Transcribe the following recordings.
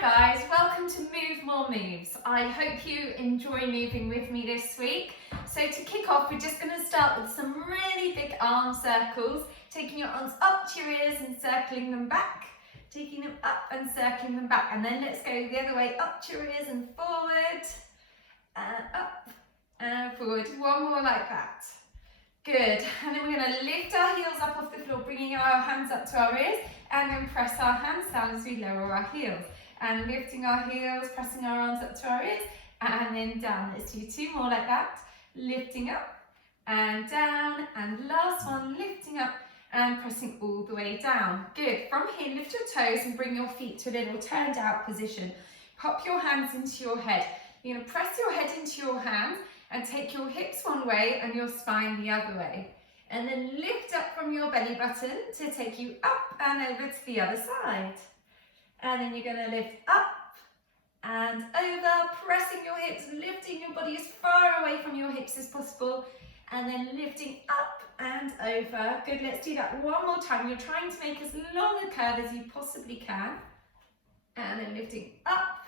Hi guys, welcome to Move More Moves. I hope you enjoy moving with me this week. So to kick off, we're just going to start with some really big arm circles, taking your arms up to your ears and circling them back, taking them up and circling them back, and then let's go the other way, up to your ears and forward, and up and forward. One more like that. Good, and then we're going to lift our heels up off the floor, bringing our hands up to our ears, and then press our hands down as we lower our heels. And lifting our heels, pressing our arms up to our ears, and then down. Let's do two more like that. Lifting up and down, and last one, lifting up and pressing all the way down. Good, from here, lift your toes and bring your feet to a little turned out position. Pop your hands into your head. You're going to press your head into your hands and take your hips one way and your spine the other way. And then lift up from your belly button to take you up and over to the other side. And then you're going to lift up and over, pressing your hips, lifting your body as far away from your hips as possible, and then lifting up and over. Good, let's do that one more time. You're trying to make as long a curve as you possibly can. And then lifting up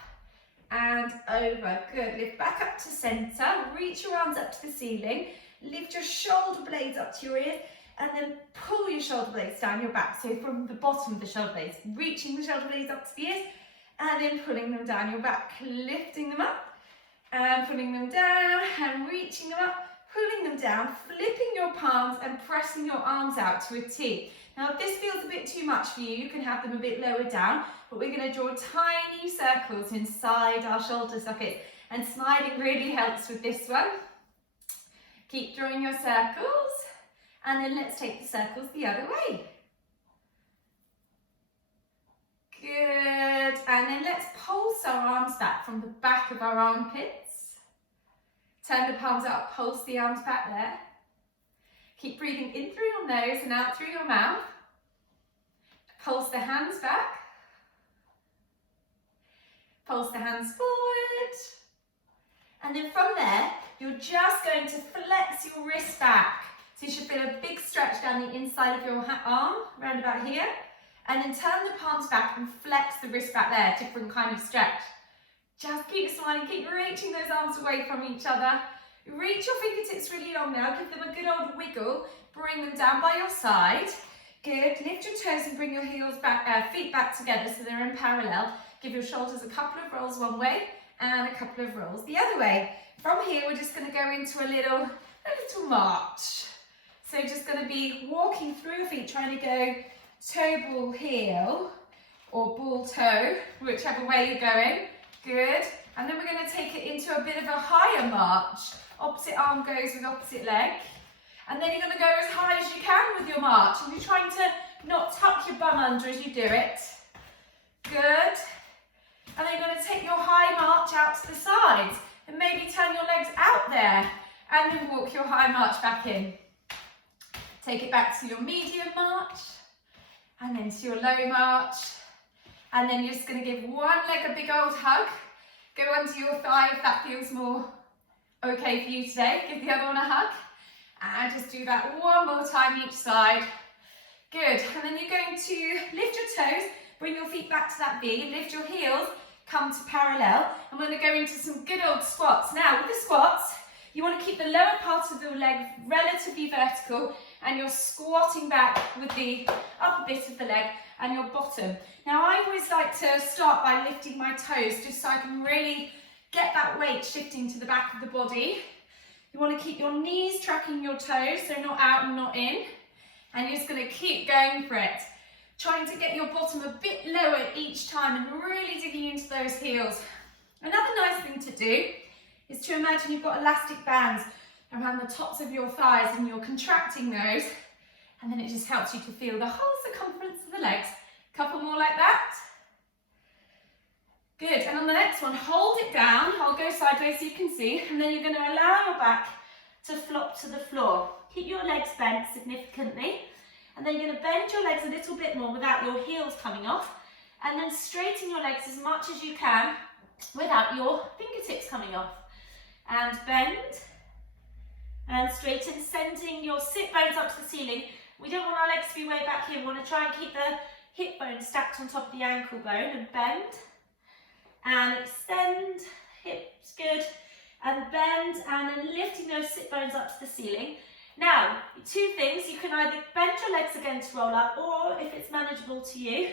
and over. Good, lift back up to center, reach your arms up to the ceiling, lift your shoulder blades up to your ears, and then pull your shoulder blades down your back. So from the bottom of the shoulder blades, reaching the shoulder blades up to the ears, and then pulling them down your back, lifting them up, and pulling them down, and reaching them up, pulling them down, flipping your palms, and pressing your arms out to a T. Now, if this feels a bit too much for you, you can have them a bit lower down, but we're going to draw tiny circles inside our shoulder sockets, and sliding really helps with this one. Keep drawing your circles, and then let's take the circles the other way. Good, and then let's pulse our arms back from the back of our armpits. Turn the palms up, pulse the arms back there. Keep breathing in through your nose and out through your mouth. Pulse the hands back. Pulse the hands forward. And then from there, you're just going to flex your wrist back. So you should feel a big stretch down the inside of your arm, around about here. And then turn the palms back and flex the wrist back there, different kind of stretch. Just keep smiling, keep reaching those arms away from each other. Reach your fingertips really long now, give them a good old wiggle. Bring them down by your side. Good, lift your toes and bring your heels back, feet back together so they're in parallel. Give your shoulders a couple of rolls one way and a couple of rolls the other way. From here, we're just going to go into a little march. So just going to be walking through your feet, trying to go toe, ball, heel, or ball, toe, whichever way you're going. Good. And then we're going to take it into a bit of a higher march. Opposite arm goes with opposite leg. And then you're going to go as high as you can with your march. And you're trying to not tuck your bum under as you do it. Good. And then you're going to take your high march out to the sides. And maybe turn your legs out there. And then walk your high march back in. Take it back to your medium march. And then to your low march. And then you're just going to give one leg a big old hug. Go under your thigh if that feels more okay for you today. Give the other one a hug. And just do that one more time each side. Good. And then you're going to lift your toes, bring your feet back to that V, lift your heels, come to parallel. And we're going to go into some good old squats. Now, with the squats, you want to keep the lower part of your leg relatively vertical, and you're squatting back with the upper bit of the leg and your bottom. Now, I always like to start by lifting my toes just so I can really get that weight shifting to the back of the body. You want to keep your knees tracking your toes, so not out and not in. And you're just going to keep going for it. Trying to get your bottom a bit lower each time and really digging into those heels. Another nice thing to do is to imagine you've got elastic bands around the tops of your thighs and you're contracting those, and then it just helps you to feel the whole circumference of the legs. A couple more like that. Good, and on the next one, hold it down. I'll go sideways so you can see, and then you're going to allow your back to flop to the floor. Keep your legs bent significantly, and then you're going to bend your legs a little bit more without your heels coming off, and then straighten your legs as much as you can without your fingertips coming off. And bend, and straighten, sending your sit bones up to the ceiling. We don't want our legs to be way back here. We want to try and keep the hip bone stacked on top of the ankle bone, and bend And extend, hips, good. And bend, and then lifting those sit bones up to the ceiling. Now, two things, you can either bend your legs again to roll up, or if it's manageable to you,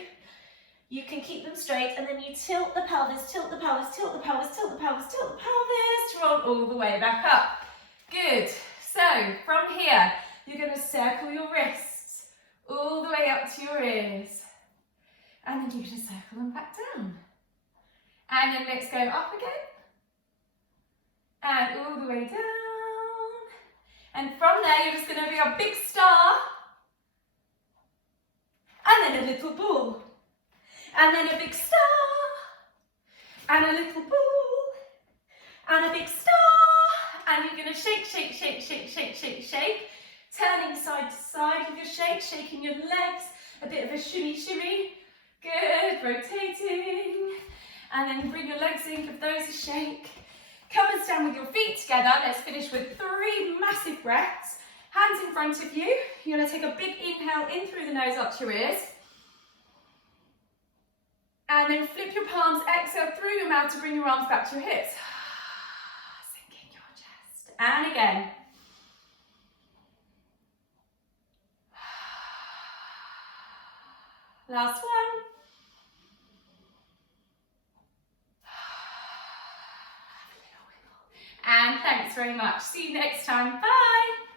you can keep them straight, and then you tilt the pelvis, tilt the pelvis, tilt the pelvis, tilt the pelvis, tilt the pelvis, to roll all the way back up. Good. So, from here, you're going to circle your wrists all the way up to your ears. And then you're going to circle them back down. And then let's go up again. And all the way down. And from there, you're just going to be a big star. And then a little ball. And then a big star. And a little ball. And a big star. And you're going to shake, shake, shake, shake, shake, shake, shake. Turning side to side with your shake, shaking your legs. A bit of a shimmy, shimmy. Good, rotating. And then bring your legs in, give those a shake. Come and stand with your feet together. Let's finish with 3 massive breaths. Hands in front of you. You're going to take a big inhale in through the nose up to your ears. And then flip your palms, exhale through your mouth to bring your arms back to your hips. Sink in your chest. And again. Last one. And thanks very much. See you next time. Bye.